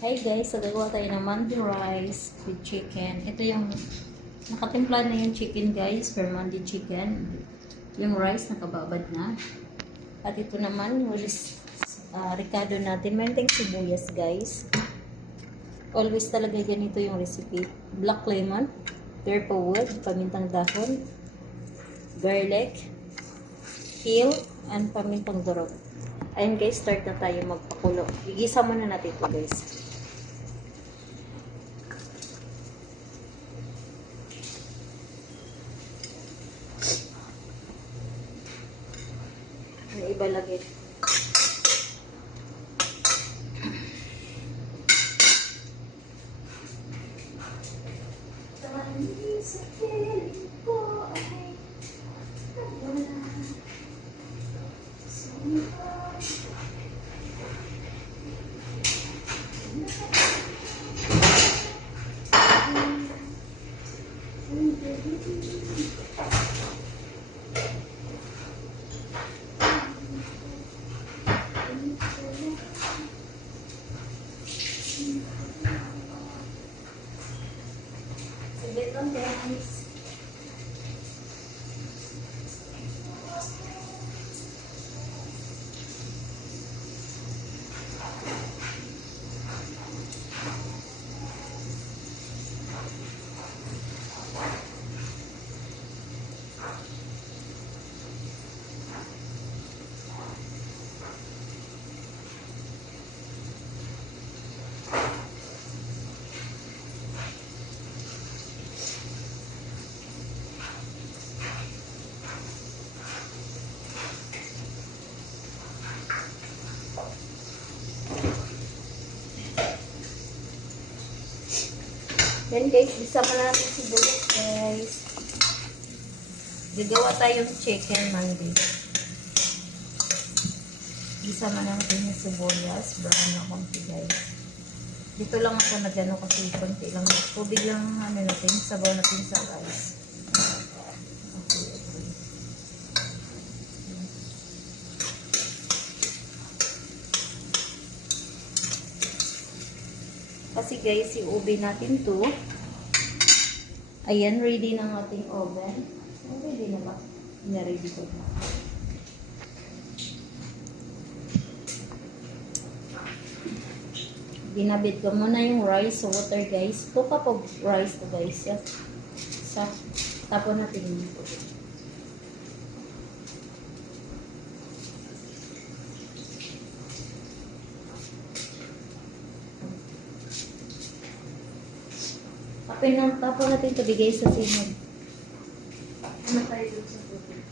Hi guys, so gagawa tayo ng mandi rice with chicken. Ito yung nakatimpla na yung chicken guys for mandi chicken. Yung rice nakababad na. At ito naman yung ricado natin. Meron tayong sibuyas guys. Always talaga ganito yung recipe. Black lemon, purple wood, pamintang dahon, garlic, hill, and pamintang durog. Ayun guys, start na tayo magpakulo. Igisa muna natin ito guys. Ang iba lagi. Sa piling ko ay wala. Saglit lang guys. Then guys, isa pa natin sibuyas guys. Gagawa tayong chicken mandi. Isa man natin yung sibuyas. Brown na konti guys. Dito lang ako nagano kasi konti lang. Tubig lang ano natin. Sabaw natin sa rice. Okay. Kasi guys, yung ube natin to. Ayan, ready ng ating oven. Ready na ba? Na-ready ko na. Ginabit ko muna yung rice sa water guys. 2 cup of rice to guys. Yes. Tapon natin yung tubig. Tapon natin ito bigay sa sinag. Ano tayo dun sa tubig?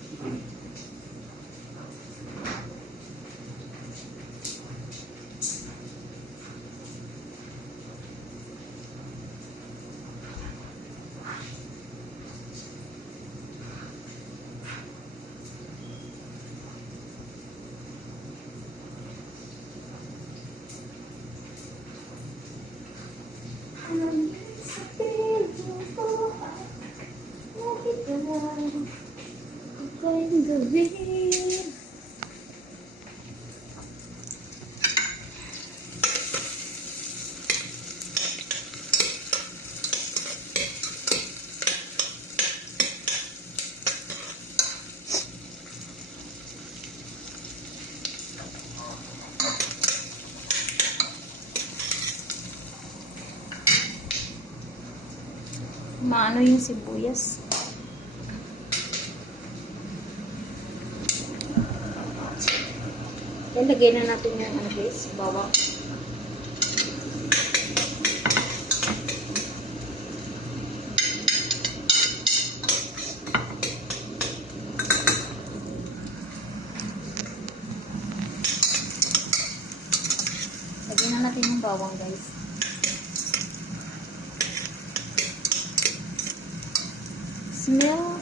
Maano yung sibuyas. Lagay na natin yung ano guys, bawang. Lagay na natin yung bawang guys.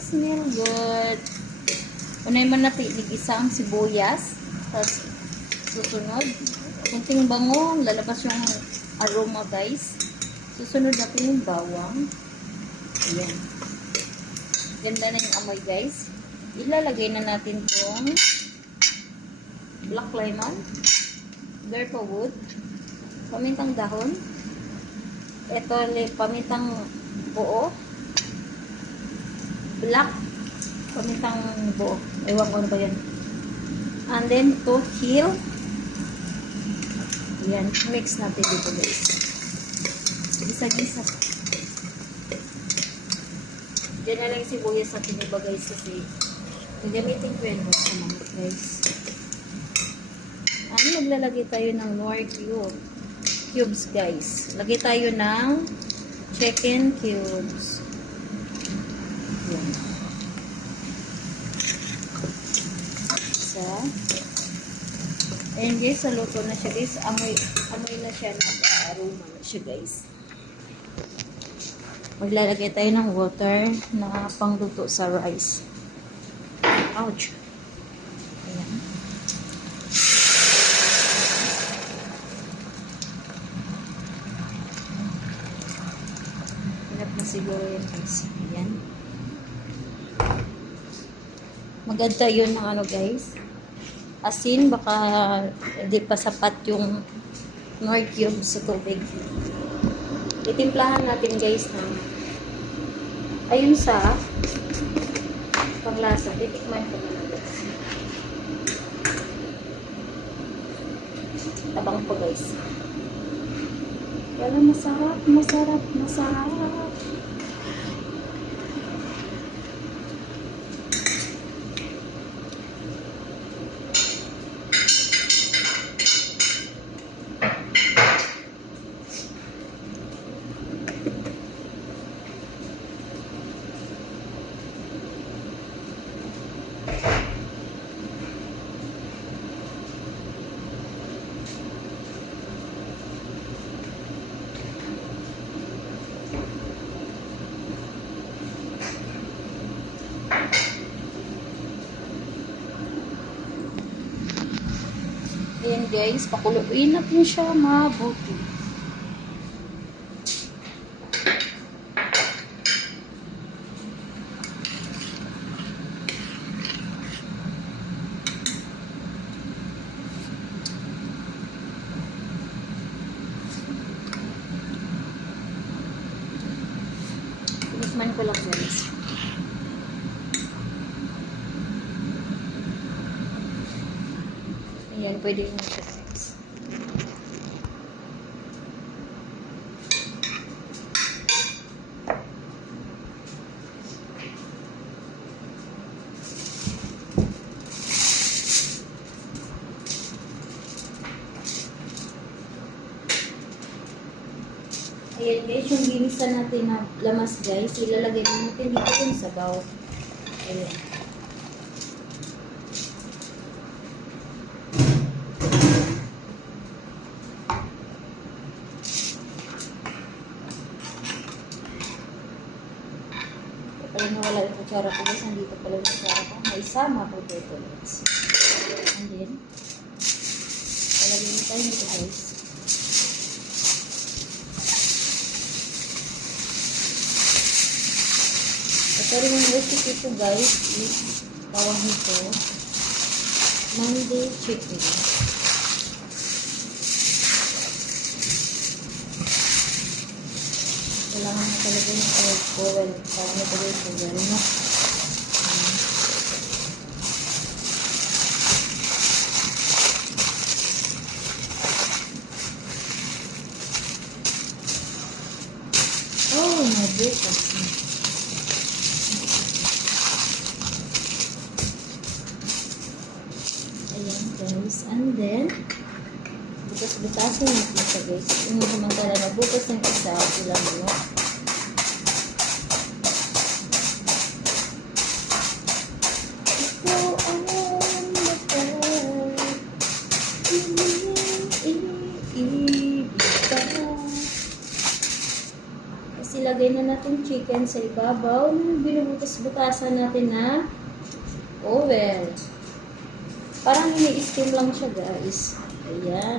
Smell good. Unay man natin igisa ang sibuyas. Tapos susunod, kunting bango, lalabas yung aroma guys. Susunod natin yung bawang. Ayan. Ganda na yung amoy guys. Ilalagay na natin itong black lemon, purple wood, Pamintang dahon. Ito, pamintang buo. Black. Pamintang buo. Ewan ko ano ba yan. And then, to kill. Yan. Mix natin dito, guys. Gisa-gisa. Diyan na lang yung sibuyas sa tiniba, guys, kasi gagamitin ko yan sa mga, guys. Maglalagay tayo ng Knorr cubes, guys. Lagay tayo ng chicken cubes. Yan. Isa. Ayan, guys, saluto na siya, guys. Amoy na siya, nag-aroma na siya, guys. Maglalagay tayo ng water na pangluto sa rice. Ouch! Ayan. Hirap na siguro yan, guys. Ayan. Maganda yun ng ano, guys. Asin, baka hindi pa sapat yung Knorr cube sa tubig. Itimplahan natin, guys, na ayun sa panglasa. Titikman ko na, guys. Tabang po, guys. Kaya masarap, masarap, masarap. Ayan, guys, pakuluin natin siya mabuti. Tinikman ko lang, guys. Ayan, pwede yung exercise. Ayan, guys, yung ginisan natin na lamas, guys, ilalagay natin dito yung sabaw. Ayan. Pala nawala yung kutsara ko, guys. Nandito pala yung kutsara ko. May sama po dito, guys. And then, palagay mo tayo dito, guys. Ito rin yung recipe ko, guys, is tawag nito Monday chicken. Kailangan na talaga yung oil. Kaya na talaga yung sugar, no? Oh, nabukas. Ayan, guys. And then, bukas-butasin natin siya, guys. Yung samantala na bukas ng isa, ilang mo. Kasi lagay na natin chicken sa ibabaw ng binubutas-butasan natin na oil. Parang ini-steam lang siya, guys. Ayan.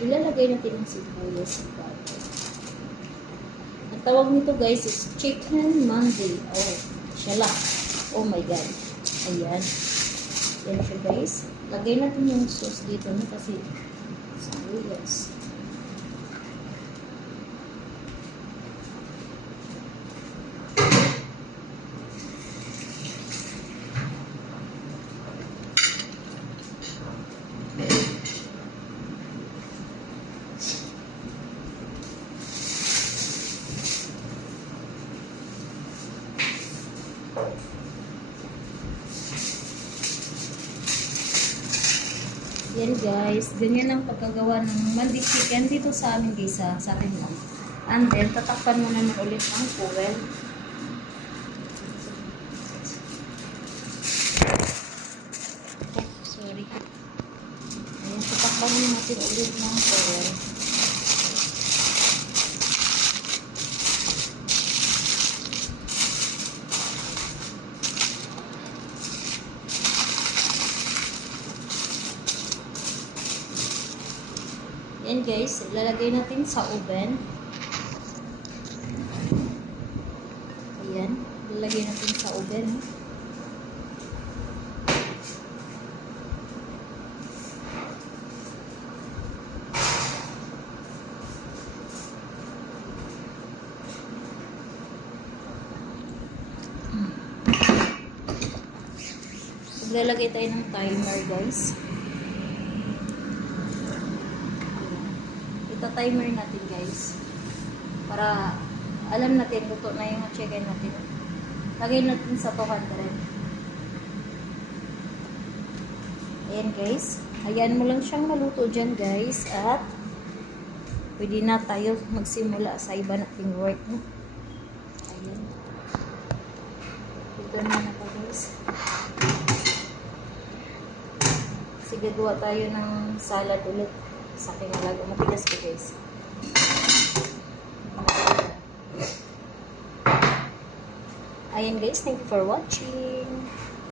Ilalagay natin ang sibuyas sa ibabaw. Ang tawag nito, guys, is Chicken Monday. Oh, siya lang. Oh my God. Ayan. Ayan siya, guys. Lagay natin yung sauce dito, no? Kasi sibuyas. Yan guys, ganyan ang pagkagawa ng mandi chicken dito sa amin guys, sa atin lang. And then, tatakpan mo naman ulit ng fuel. Oh, sorry. Ayan, tatakpan mo natin ulit ng fuel. Yan guys, ilalagay natin sa oven. Ayan, ilalagay natin sa oven. Ilalagay tayo ng timer guys. Ita-timer natin guys. Para alam natin, luto na yung chicken natin. Lagay natin sa 200. Ayan guys. Ayan mo lang siyang maluto dyan guys. At pwede na tayo magsimula sa iba nating work. No? Ayan. Ito na na pa guys. Sige, gawa tayo ng salad ulit. Sa aking alaga. Matigas ko guys. Ayan guys, thank you for watching.